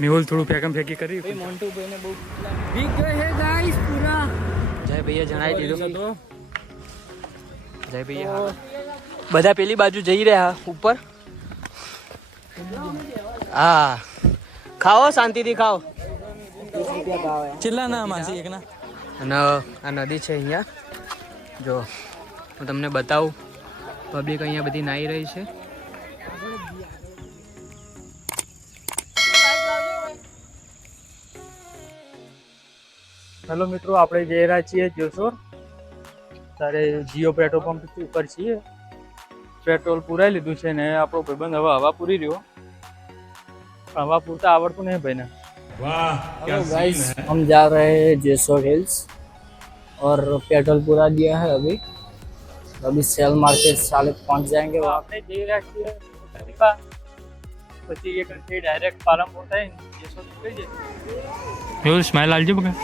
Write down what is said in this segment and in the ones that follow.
મેહુલ થોડું ફેંકમ ફેંકી કરી ભાઈ મોન્ટુ ભાઈને બહુ ભીગ ગए है गाइस पूरा જય ભૈયા જણાવી દીધું તો જય ભૈયા બધા પેલી બાજુ જઈ રહ્યા ઉપર હા ખાઓ શાંતિથી ખાઓ ચેટલા ના માસી એકના અને આ નદી છે અહીંયા જો હું તમને બતાવું પબ્લિક અહીંયા બધી નાહી રહી છે હેલો મિત્રો, આપણે જઈ રહ્યા છીએ જોશોર. ત્યારે જીઓ પેટ્રોલ પંપ ઉપર છીએ. પેટ્રોલ પુરાઈ લીધું છે ને આપણો ભાઈબંધ હવે હવા પૂરી રહ્યો. हवा पूरता आवड़તું नहीं भाई ना. वाह क्या गाइस हम जा रहे हैं जेसोर हिल्स और पेट्रोल पूरा दिया है अभी सेल मार्केट साले पहुंच जाएंगे वहाँ આપણે જઈ રહ્યા છીએ કરીબા પછી એક ઘંટે ડાયરેક્ટ પાલનપુર થઈને જેસોર નીકળી જાય. એવું સ્માઈલ આલજો બકા.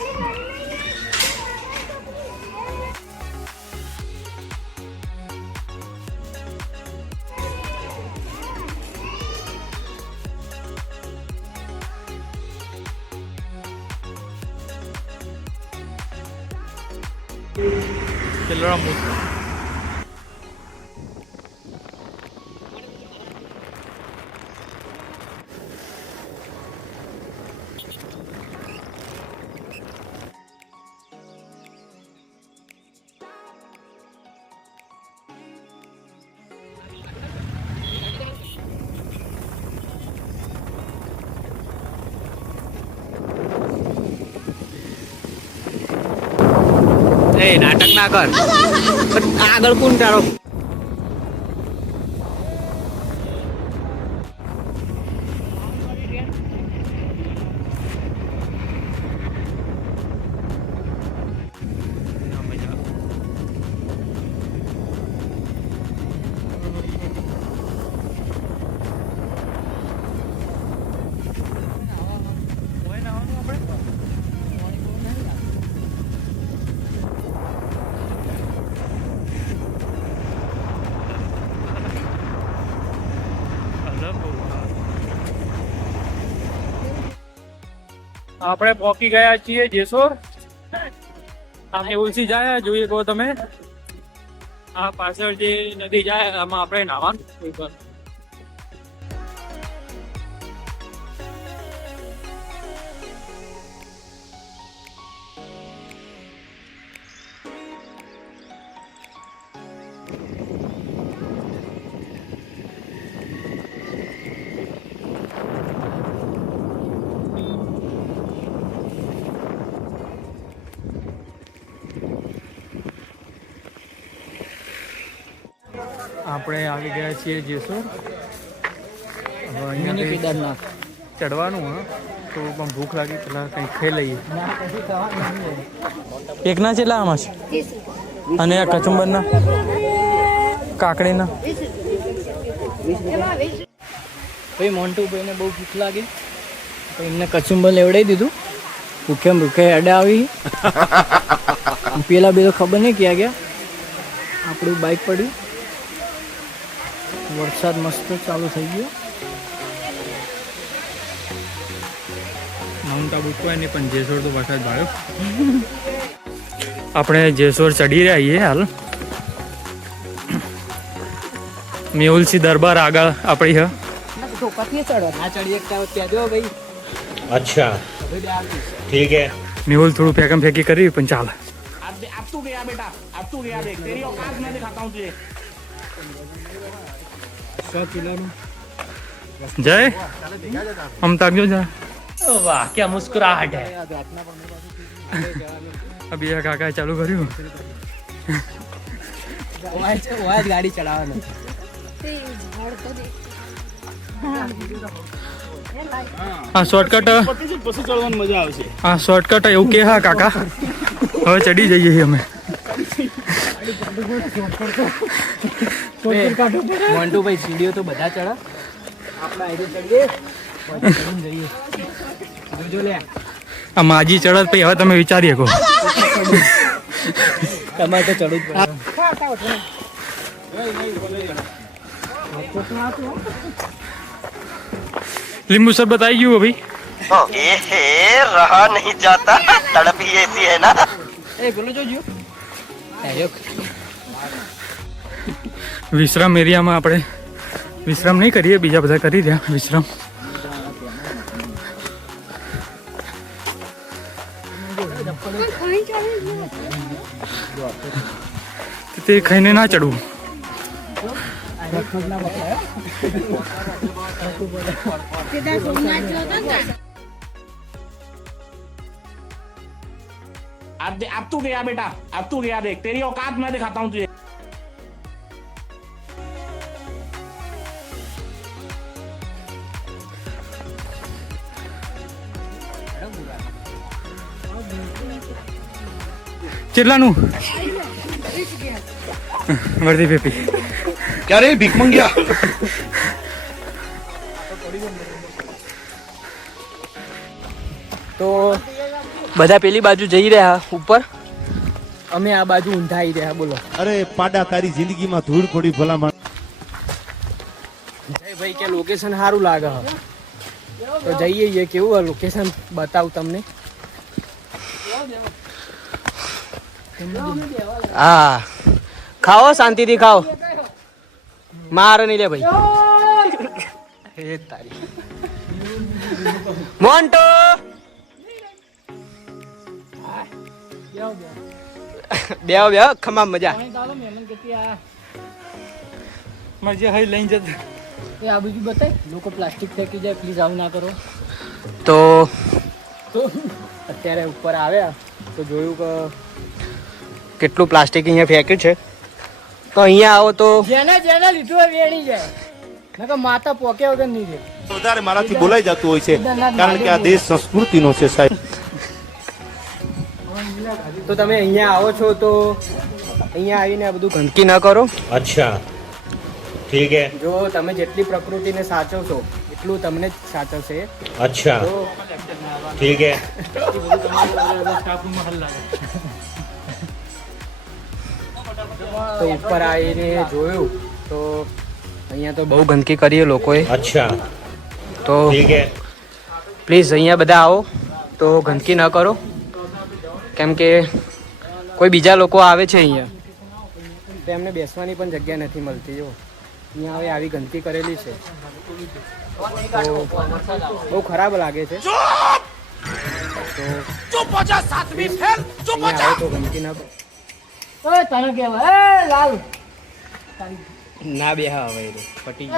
ચલો રમો. नाटक ना कर આગળ કોણ તારો આપણે પહોંચી ગયા છીએ જેસોર. આપણે ઉલસી જાય જોઈએ કહો તમે. આ પાછળ જે નદી જાય આમાં આપણે નાવાનું. આપણે આવી ગયા છીએ જેસોર. હવે અહીંયા કેદારનાથ ચડવાનું હા તો પણ ભૂખ લાગી પેલા કંઈ ખાઈ લઈએ. એકના ચેલા આમાં છે અને આ કચુંબરના કાકડીના ભાઈ મોન્ટુ ભાઈને બહુ ભૂખ લાગી તો એમને કચુંબર લેવડાવી દીધું. ભૂખે અડા આવી પેલા બે તો ખબર નહીં ક્યાં ગયા. આપણું બાઇક પડ્યું. વરસાદ મસ્ત ચાલુ થઈ ગયો. માઉન્ટ આબુ કોઈ નહીં પણ જેસોર તો વરસાદ ભાડ્યો. આપણે જેસોર ચડી રહ્યા છીએ હાલ. મેહુલસી દરબાર આગળ આપણી હ. अच्छा ठीक है. મેહુલ થોડું ફેંકમ ફેંકી કરી પણ ચાલે. જય हम तक जो जा. वाह क्या मुस्कुराहट है. अभी ये काका चालू કર્યું. ગાડી ચલાવવાનું આ શોર્ટકટ મજા આવશે. આ શોર્ટકટ એવું કે હા કાકા. હવે ચડી જઈએ છીએ અમે. મોન્ટુ ભાઈ સીડીઓ તો બધા ચડા. આપણે આઈડે ચડીએ જોજો લે. આ માજી ચડત પછી હવે તમે વિચારી શકો. તમારે તો ચડવું જ પડે. લીંબુ શરબત આવી ગયું અભી रहा नहीं जाता तड़प ही ऐसी है ना એ બોલો જોજો વિશ્રામ એરિયામાં આપણે વિશ્રામ નહીં કરીએ, બીજા બધા કરી રહ્યા વિશ્રામ. તે ખાઈને ના ચડવું. अब तू गया बेटा, अब तू गया, देख तेरी औकात मैं दिखाता हूँ तुझे. કેટલાનું વર્ધી પેપી क्या रे भीख मंगिया તો બધા પેલી બાજુ જઈ રહ્યા ઉપર, અમે આ બાજુ ઊંધાઈ રહ્યા. બોલો અરે પાડા તારી જિંદગીમાં ધૂળ પડી ભલા ભાઈ કે લોકેશન સારું લાગે હ, તો જઈએ. કેવું લોકેશન બતાવું તમને. હા ખાઓ, શાંતિથી ખાઓ, માર નહીં લે ભાઈ. એ તારી મોન્ટો બેહો બેહો, ખમા મજા. મજા હઈ લઈને જતા. એ આ બીજું બતાય, લોકો પ્લાસ્ટિક ફેંકી જાય, પ્લીઝ આવું ના કરો. તો અત્યારે ઉપર આવ્યા તો જોયું કે કેટલું પ્લાસ્ટિક અહીંયા ફેંક્યું છે. તો અહીંયા આવો તો જેને લીધું વેણી જાય, નકર માતા પોકે વગર નહીં રહે. વધારે મારાથી બોલાઈ જતું હોય છે, કારણ કે આ દેશ સંસ્કૃતિનો છે સાહેબ. તો તમે અહીંયા આવો છો તો અહીંયા આવીને આ બધું ગંદકી ન કરો. अच्छा ठीक है. જો તમે જેટલી પ્રકૃતિને સાચવશો એટલું તમને જ સાચવશે. अच्छा તો ठीक है. તો ઉપર આવીને જોયું તો અહીંયા તો બહુ ગંદકી કરીએ લોકોએ. अच्छा તો ठीक है. પ્લીઝ અહીંયા બધા આવો તો ગંદકી ન કરો, કેમ કે કોઈ બીજા લોકો આવે છે અહીંયા તો એમને બેસવાની પણ જગ્યા નથી મળતી. જો અહીંયા હવે આવી ગંદકી કરેલી છે તો બહુ ખરાબ લાગે છે. તો અહીંયા આવો તો ગંદકી ના ના બેહા હવે પટી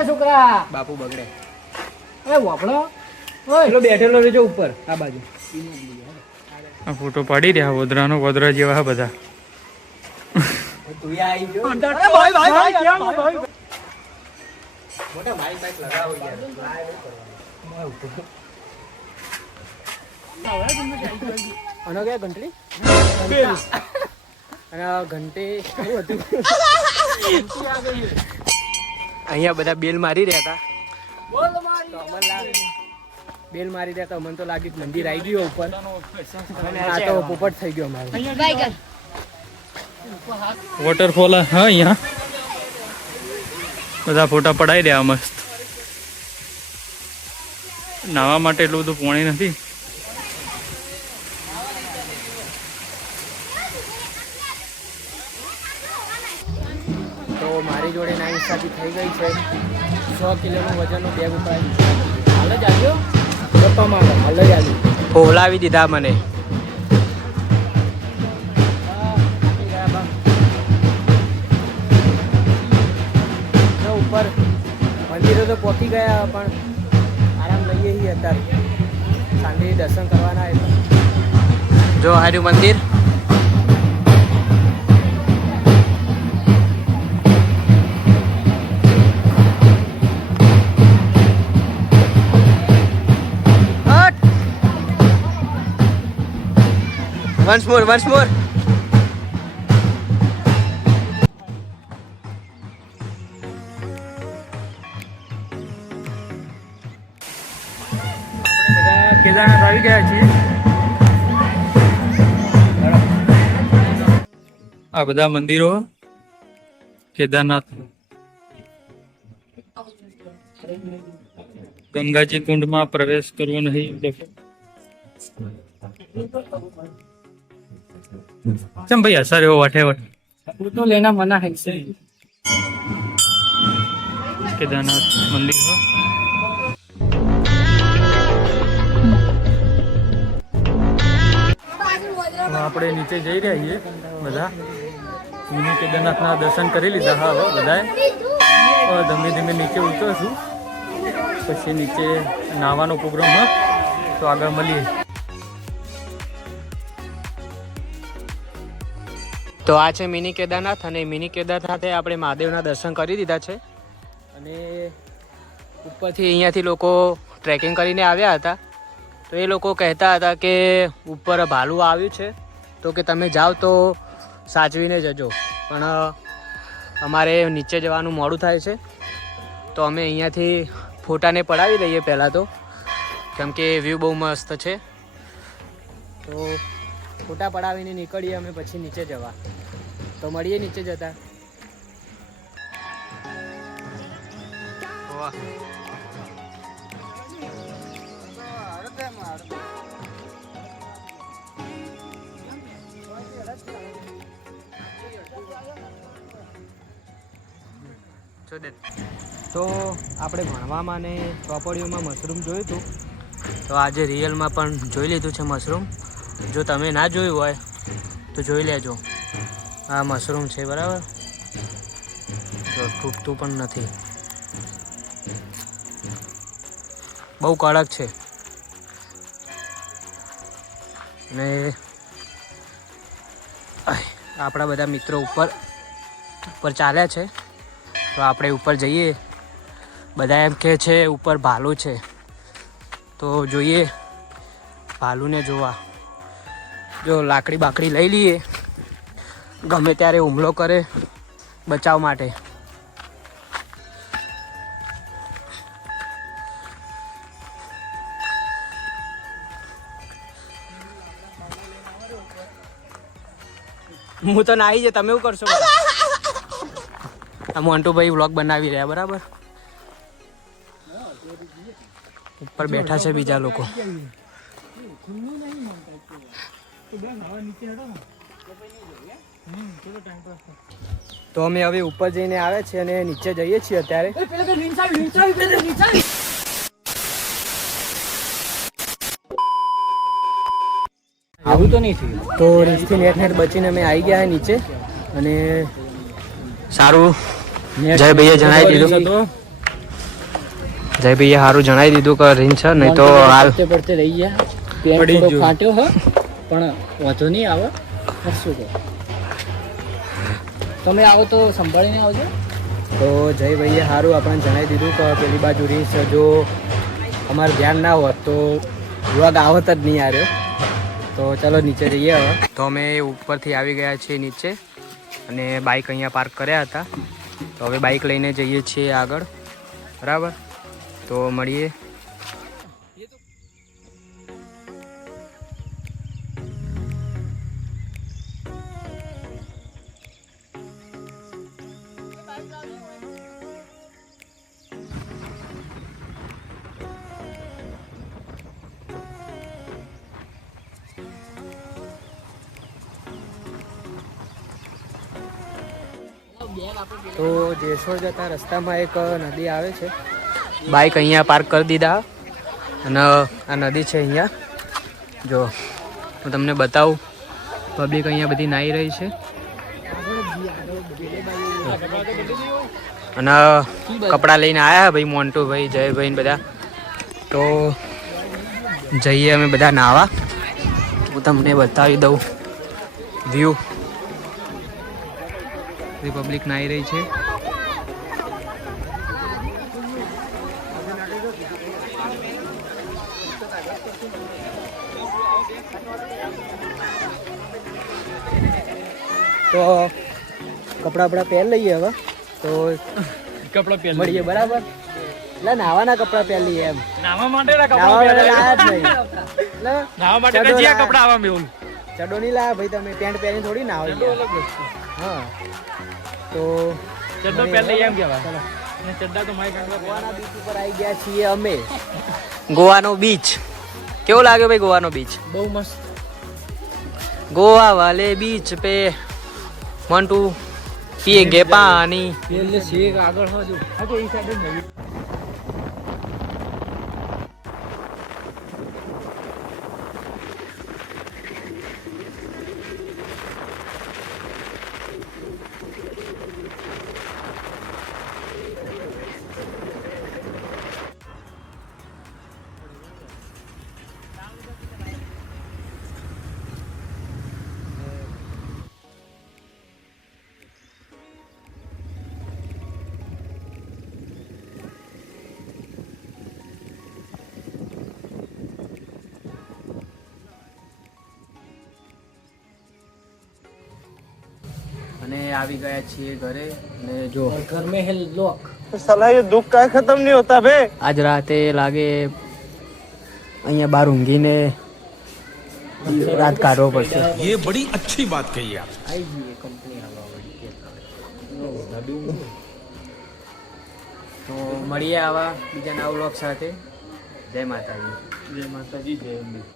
બાપુ બગડે. પેલો બેઠેલો રહેજો ઉપર આ બાજુ. આ ફોટો પાડી રહ્યા વોદરાનો, વોદરા જેવા બધા. આનો ક્યાં ઘંટડી અને ઘંટી શું હતું અહીંયા બધા બેલ મારી રહ્યા હતા. બેલ મારી રહ્યા હતા, મને તો લાગ્યું કે મંદિર આવી ગયું ઉપર. આ તો પોપટ થઈ ગયો અમારો. વોટરફોલ હા અહીંયા બધા ફોટા પડાઈ રહ્યા મસ્ત. નાવા માટે એટલું બધું પાણી નથી. તો મારી જોડે ના હિસાબી થઈ ગઈ છે 100 કિલોનું વજનનું બેગ ઉપાડી. હાલ જ આવ્યો ગપ્પામાં, હાલ જ આવ્યું. હોલાવી દીધા મને. ઉપર મંદિરો તો પહોંચી ગયા પણ આરામ લઈએ છીએ અત્યારે. શાંતિ દર્શન કરવાના એટલે જો હાર્યું મંદિર. Once more. કેદારનાથ આવી ગયા છીએ. આ બધા મંદિરો કેદારનાથ ગંગાજી કુંડમાં પ્રવેશ કરવો નહીં. દેખો ચમ ભાઈ અસર એવો વાઠે વાઠે तो लेना मना है इससे. કેદારનાથ મંદિર હો. હવે આપણે નીચે જઈ રહ્યા છીએ બધા. મિની કેદારનાથના દર્શન કરી લીધા હા હવે બધાએ. હવે ધીમે ધીમે નીચે ઉતરશું, પછી નીચે નાહવાનો પ્રોગ્રામ હોય તો આગળ મળીએ. તો આ છે મિની કેદારનાથ, અને મિની કેદારનાથે આપણે મહાદેવના દર્શન કરી દીધા છે. અને ઉપરથી અહીંયાથી લોકો ટ્રેકિંગ કરીને આવ્યા હતા, તો એ લોકો કહેતા હતા કે ઉપર ભાલું આવ્યું છે, તો કે તમે જાઓ તો સાચવીને જજો. પણ અમારે નીચે જવાનું મોડું થાય છે, તો અમે અહીંયાથી ફોટાને પડાવી લઈએ પહેલાં તો, કેમ કે વ્યૂ બહુ મસ્ત છે. તો ફોટા પડાવીને નીકળીએ અમે પછી નીચે જવા. તો મળીએ નીચે જતા. તો આપણે ભણવામાં ને ચોપડીઓમાં મશરૂમ જોયું હતું, તો આજે રિયલમાં પણ જોઈ લીધું છે મશરૂમ. જો તમે ના જોયું હોય તો જોઈ લેજો. આ મશરૂમ છે બરાબર, તો તૂટતું પણ નથી, બહુ કડક છે. અને આપણા બધા મિત્રો ઉપર ચાલ્યા છે, તો આપણે ઉપર જઈએ. બધા એમ કહે છે ઉપર ભાલું છે, તો જોઈએ ભાલુને જોવા. જો લાકડી બાકડી લઈ લઈએ, ગમે ત્યારે હુમલો કરે બચાવ માટે. હું તો નાહી છે, તમે શું કરશો? આ મોન્ટુભાઈ વ્લોગ બનાવી રહ્યા બરાબર. ઉપર બેઠા છે બીજા લોકો. તો અમે હવે ઉપર જઈને આવે છે અને નીચે જઈએ છીએ અત્યારે. આવું તો નહીં થયું. તો રીંછથી નેટ બચીને અમે આવી ગયા નીચે. અને સારું જય ભૈયા જણાવી દીધું, જય ભૈયા સારું જણાવી દીધું કે રીંછ છે, નહીં તો હાલ પડતે રહી ગયા. પેન્ટ થોડો ફાટ્યો હ, પણ વાંધો નહીં આવે. શું કહો, તમે આવો તો સંભાળીને આવજો. તો જય ભૈયા સારું આપણને જણાવી દીધું કે પેલી બાજુ રીંછ, જો અમારું ધ્યાન ના હોત તો વ્લોગ આવત જ નહીં આવ્યો. તો ચલો નીચે જઈએ હવે. તો અમે ઉપરથી આવી ગયા છીએ નીચે, અને બાઇક અહીંયા પાર્ક કર્યા હતા. તો હવે બાઇક લઈને જઈએ છીએ આગળ બરાબર. તો મળીએ. તો જેસોર જતા રસ્તામાં એક નદી આવે છે. બાઇક અહીંયા પાર્ક કરી દીધા, અને આ નદી છે અહીંયા. જો હું તમને બતાવું, પબ્લિક અહીંયા બધી નાહી રહી છે. અને કપડાં લઈને આવ્યા ભાઈ મોન્ટુભાઈ, જયભાઈ ને બધા. તો જઈએ અમે બધા નાહવા. હું તમને બતાવી દઉં વ્યૂ. પબ્લિક નાહી રહી છે. તો કપડા બપડા પહેર લઈએ હવે. તો કપડા પહેરી મળીએ બરાબર. એટલે નાવાના કપડા પહેર લઈએ એમ. નાવા માટે નાવા માટે લાયા જ નહીં. નાવા માટે કજિયા કપડા આવા મેં ચડો નહીં લાયા ભાઈ, તમે પેન્ટ પહેરીને થોડી ના હોય. હા તો ચડો પહેરી એમ કહેવાય. ને ચડ્ડા તો મારી કાંગડા ગોવાના બીચ ઉપર આવી ગયા છીએ અમે. ગોવાનો બીચ કેવો લાગ્યો ભાઈ? ગોવાનો બીચ બહુ મસ્ત. गोवा वाले बीच पे मंटू पिएंगे पानी. એટલે શેક આગળ હો જો આ તો એ સાઈડ જ નવી. અને આવી ગયા છીએ ઘરે અને જો ઘર મેં હે લોક. साला ये दुख का खत्म नहीं होता बे. આજ રાતે લાગે અહીંયા બાર ઊંઘીને રાત કાઢવો પડશે. ये बड़ी अच्छी बात कही आप. આવી જઈએ કંપની તો મળીએ આવા બીજા નવા વ્લોગ સાથે. જય માતાજી. જય માતાજી જય અંબે.